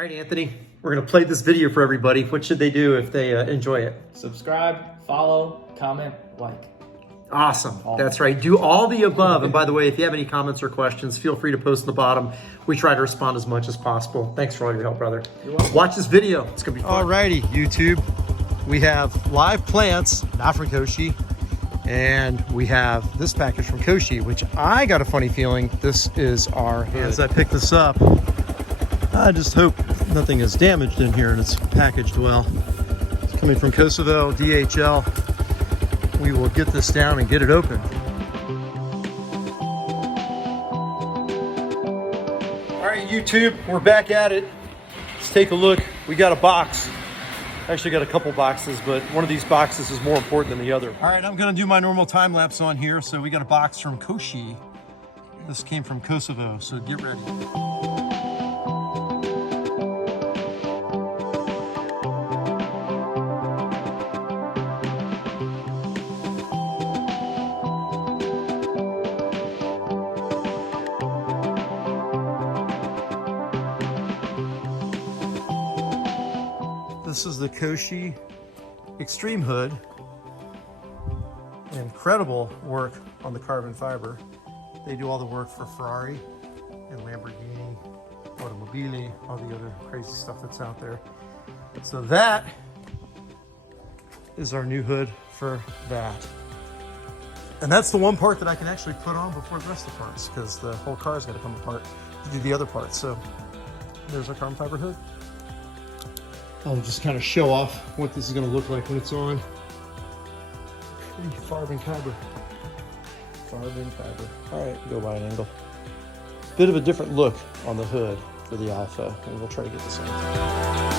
All right, Anthony, we're going to play this video for everybody. What should they do if they enjoy it? Subscribe, follow, comment, like. Awesome. That's right. Do all the above. And by the way, if you have any comments or questions, feel free to post in the bottom. We try to respond as much as possible. Thanks for all your help, brother. Watch this video. It's going to be fun. All righty, YouTube. We have live plants, not from Koshi. And we have this package from Koshi, which I got a funny feeling this is our hood. As I pick this up, I just hope nothing is damaged in here and it's packaged well. It's coming from Kosovo, DHL. We will get this down and get it open. All right, YouTube, we're back at it. Let's take a look. We got a box. Actually got a couple boxes, but one of these boxes is more important than the other. All right, I'm gonna do my normal time lapse on here. So we got a box from Koshi. This came from Kosovo, so get ready. This is the Koshi Extreme hood. Incredible work on the carbon fiber. They do all the work for Ferrari and Lamborghini, Automobili, all the other crazy stuff that's out there. So that is our new hood for that. And that's the one part that I can actually put on before the rest of the parts, because the whole car's got to come apart to do the other parts. So there's our carbon fiber hood. I'll just kind of show off what this is going to look like when it's on. Pretty carbon fiber. Carbon fiber. All right, go by an angle. Bit of a different look on the hood for the Alpha, and we'll try to get this on.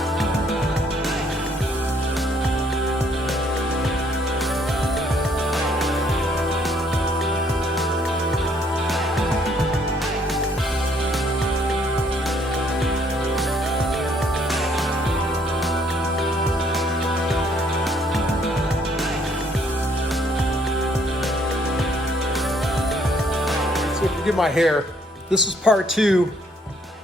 So forgive my hair. This is part 2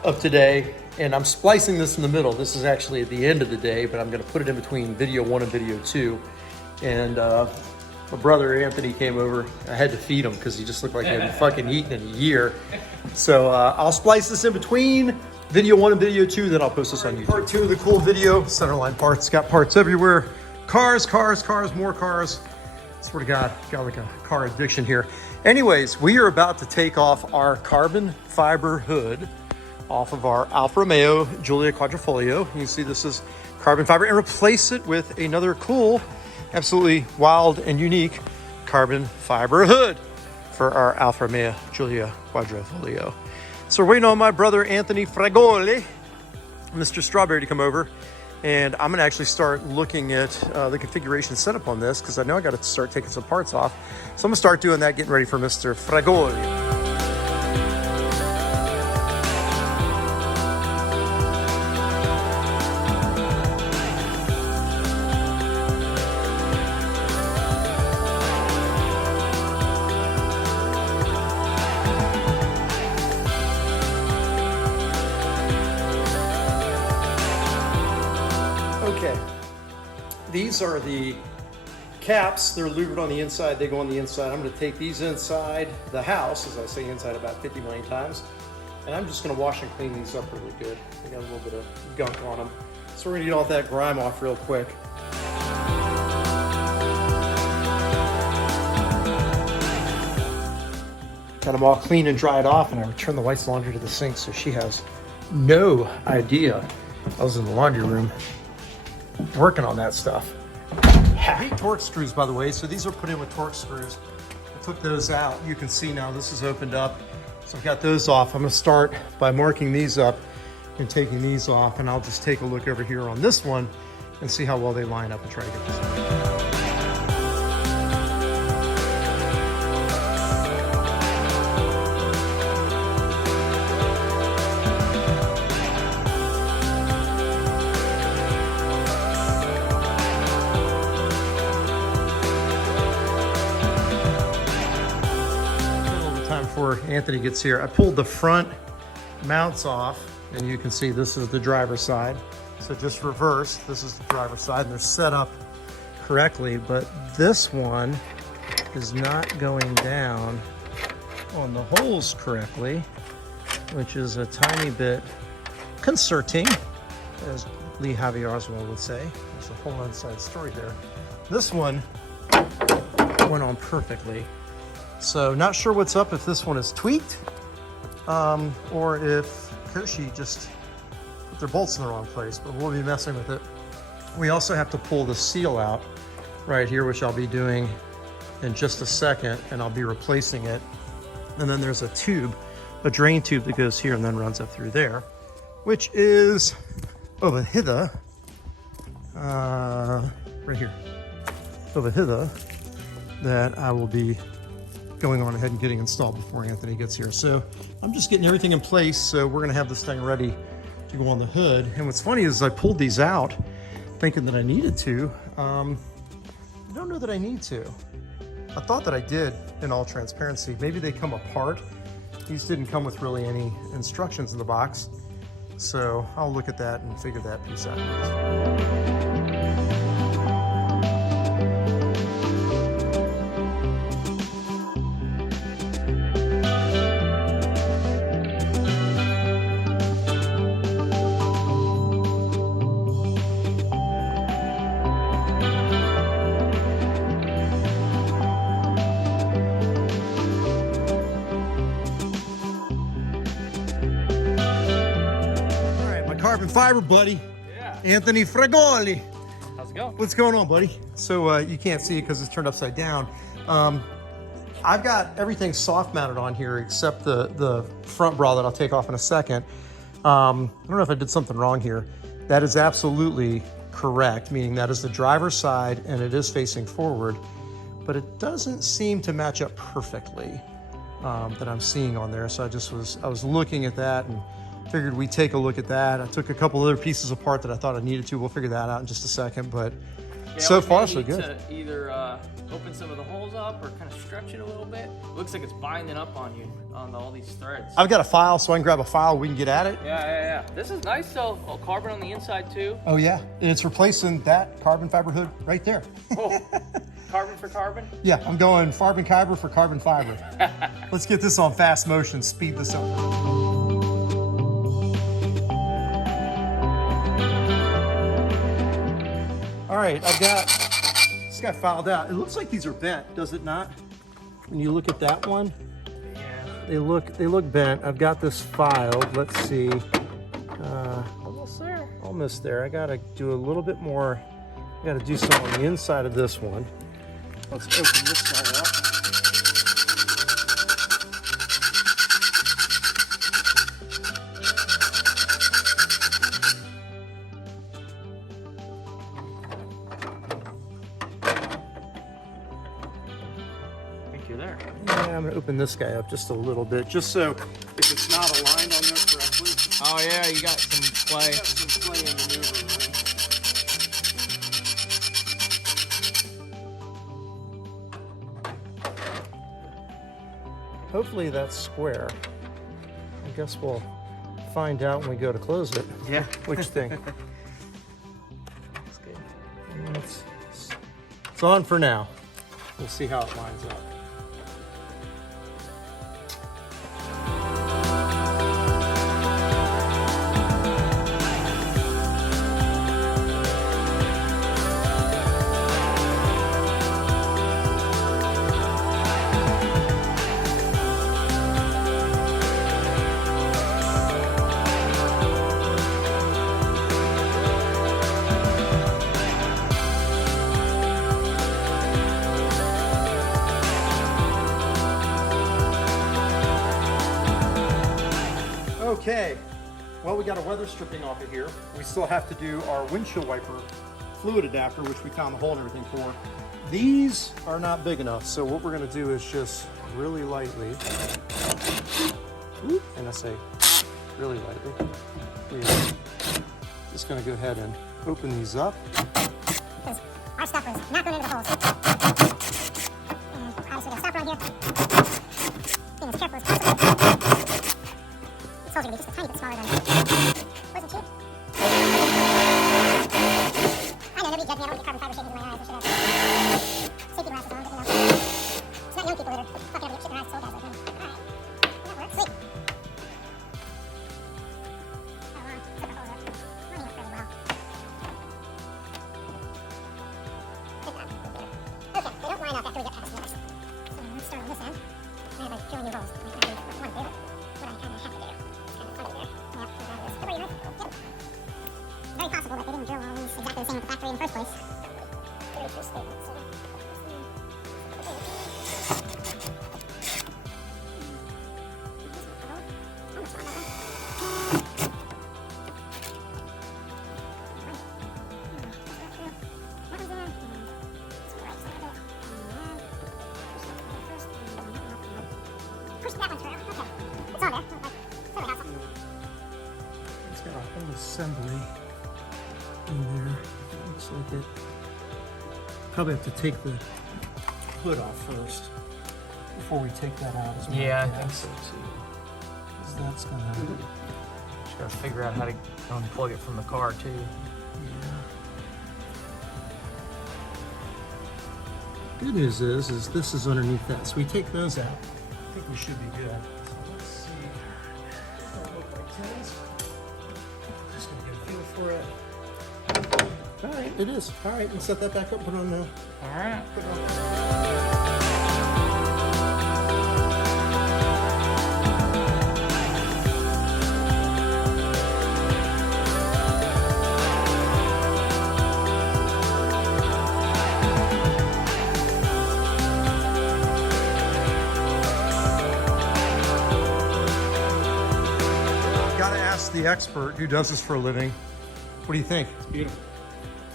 of today, and I'm splicing this in the middle. This is actually at the end of the day, but I'm gonna put it in between video 1 and video 2. And my brother Anthony came over. I had to feed him because he just looked like he hadn't fucking eaten in a year. So I'll splice this in between video 1 and video 2, then I'll post this on YouTube. Part 2 of the cool video, centerline parts. Got parts everywhere. Cars, cars, cars, more cars. Swear to God, got like a car addiction here. Anyways, we are about to take off our carbon fiber hood off of our Alfa Romeo Giulia Quadrifoglio. You can see this is carbon fiber, and replace it with another cool, absolutely wild and unique carbon fiber hood for our Alfa Romeo Giulia Quadrifoglio. So we're waiting on my brother Anthony Fragoli, Mr. Strawberry, to come over. And I'm gonna actually start looking at the configuration setup on this, because I know I gotta start taking some parts off. So I'm gonna start doing that, getting ready for Mr. Fragoli. Okay, these are the caps. They're louvered on the inside. They go on the inside. I'm going to take these inside the house, as I say inside about 50 million times, and I'm just going to wash and clean these up really good. They got a little bit of gunk on them. So we're going to get all that grime off real quick. Got them all clean and dried off, and I returned the wife's laundry to the sink, so she has no idea I was in the laundry room working on that stuff. Heat Torx screws, by the way. So these are put in with Torx screws. I took those out. You can see now this is opened up. So I've got those off. I'm gonna start by marking these up and taking these off, and I'll just take a look over here on this one and see how well they line up and try to get this on. Before Anthony gets here, I pulled the front mounts off And you can see this is the driver's side. So just reverse, this is the driver's side, and they're set up correctly, but this one is not going down on the holes correctly, which is a tiny bit concerning, as Lee Harvey Oswald would say. There's a whole inside story there. This one went on perfectly. So not sure what's up, if this one is tweaked, or if Koshi just put their bolts in the wrong place, but we'll be messing with it. We also have to pull the seal out right here, which I'll be doing in just a second, and I'll be replacing it. And then there's a tube, a drain tube that goes here and then runs up through there, which is over hither, right here, over hither, that I will be going on ahead and getting installed before Anthony gets here. So I'm just getting everything in place. So we're gonna have this thing ready to go on the hood. And what's funny is I pulled these out thinking that I needed to. I don't know that I need to. I thought that I did, in all transparency. Maybe they come apart. These didn't come with really any instructions in the box. So I'll look at that and figure that piece out. Carbon fiber buddy. Yeah. Anthony Fragoli. How's it going? What's going on, buddy? So you can't see it because it's turned upside down. I've got everything soft mounted on here except the front bra that I'll take off in a second. I don't know if I did something wrong here. That is absolutely correct, meaning that is the driver's side and it is facing forward, but it doesn't seem to match up perfectly that I'm seeing on there. So I was looking at that and figured we'd take a look at that. I took a couple other pieces apart that I thought I needed to. We'll figure that out in just a second, but yeah, so far so good. To either open some of the holes up or kind of stretch it a little bit. Looks like it's binding up on you on all these threads. I've got a file, so I can grab a file. We can get at it. Yeah. This is nice though. Oh, carbon on the inside too. Oh yeah, and it's replacing that carbon fiber hood right there. Oh, carbon for carbon? Yeah, I'm going carbon fiber for carbon fiber. Let's get this on fast motion, speed this up. All right, I've got this guy filed out. It looks like these are bent, does it not? When you look at that one, Yeah. they look bent. I've got this filed. Let's see. Almost there. Almost there. I gotta do a little bit more. I gotta do some on the inside of this one. Let's open this guy up. You're there. Yeah, I'm gonna open this guy up just a little bit, just so if it's not aligned on there correctly. Oh yeah, you got some play. Got some play in maneuvering. Hopefully that's square. I guess we'll find out when we go to close it. Yeah. Which thing? It's on for now. We'll see how it lines up. Okay, well, we got a weather stripping off of here. We still have to do our windshield wiper fluid adapter, which we found the hole and everything for. These are not big enough, so what we're gonna do is just really lightly, and I say really lightly, we're just gonna go ahead and open these up. Because our stuff was not going into the holes. And obviously we're gonna stop right here. Being as careful as possible. This hole's gonna be just a tiny bit smaller than assembly in there. It looks like it. Probably have to take the hood off first before we take that out. Is what Yeah, I I'm think guessing. so too. 'Cause that's gonna. Just gotta figure out how to unplug it from the car too. Yeah. Good news is this is underneath that, so we take those out. I think we should be good. So let's see. Don't look like tins. Just gonna get a feel for it. All right, it is. All right, we'll set that back up. Put it on the. All right. Put it on. Gotta ask the expert who does this for a living. What do you think? Beautiful.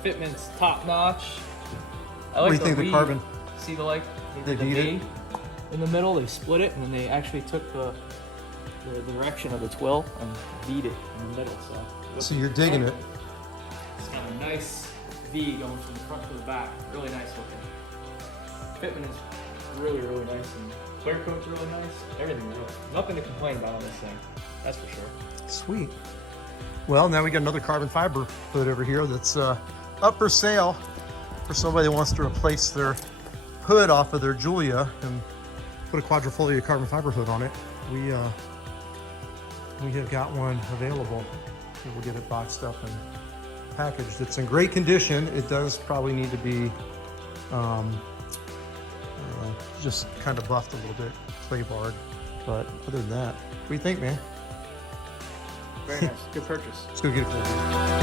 Fitment's top notch. I What do like you think of the V. carbon? See the like They the beat V it? in the middle. They split it and then they actually took the direction of the twill and beat it in the middle. So you're digging it. It's got a nice V going from the front to the back. Really nice looking. Fitment is really nice and clear coat's really nice. Everything's really nothing to complain about on this thing. That's for sure. Sweet. Well, now we got another carbon fiber hood over here that's up for sale for somebody that wants to replace their hood off of their Giulia and put a Quadrifoglio carbon fiber hood on it. We have got one available. We'll get it boxed up and packaged. It's in great condition. It does probably need to be just kind of buffed a little bit, clay barred. But other than that, what do you think, man? Very nice. Good purchase. Let's go get it for you.